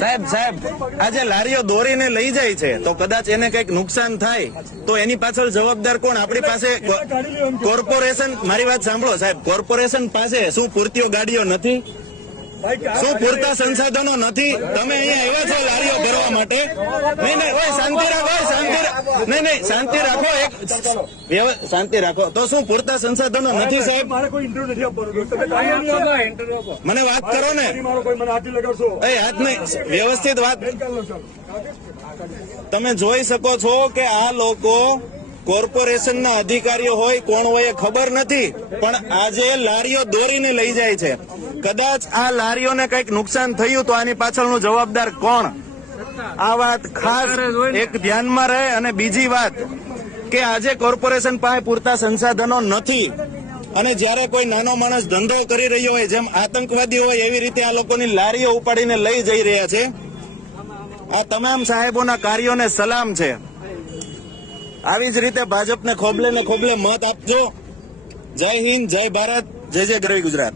સાહેબ આજે લારીઓ દોરીને લઈ જાય છે તો કદાચ એને કઈક નુકસાન થાય તો એની પાછળ જવાબદાર કોણ? આપણી પાસે કોર્પોરેશન, મારી વાત સાંભળો સાહેબ, કોર્પોરેશન પાસે શું પૂરતીઓ ગાડીઓ નથી? શું પૂરતા સંસાધનો નથી? તમે અહીંયા આવ્યા છો લારીઓ ભરવા માટે? નહીં, શાંતિ રાખો, નહીં, શાંતિ રાખો, શાંતિ રાખો. તો શું પૂરતા સંસાધનો નથી સાહેબ? મને વાત કરો ને, હાથ નહીં, વ્યવસ્થિત વાત. તમે જોઈ શકો છો કે આ લોકો કોર્પોરેશનના અધિકારીઓ હોય, કોણ હોય એ ખબર નથી, પણ આજે લારીઓ દોરીને લઈ જાય છે. કદાચ આ લારીઓને કઈક નુકસાન થયું તો આની પાછળનું જવાબદાર કોણ? આ વાત ખાસ એક ધ્યાનમાં રહે. અને બીજી વાત કે આજે કોર્પોરેશન પાસે પૂરતા સંસાધનો નથી અને જયારે કોઈ નાનો માણસ ધંધો કરી રહ્યો હોય, જેમ આતંકવાદી હોય એવી રીતે આ લોકોની લારીઓ ઉપાડીને લઈ જઈ રહ્યા છે. આ તમામ સાહેબોના કાર્યોને સલામ છે. આવી જ રીતે ભાજપને ખોબલે ને ખોબલે મત આપજો. જય હિન્દ, જય ભારત, જય જય ગરવી ગુજરાત.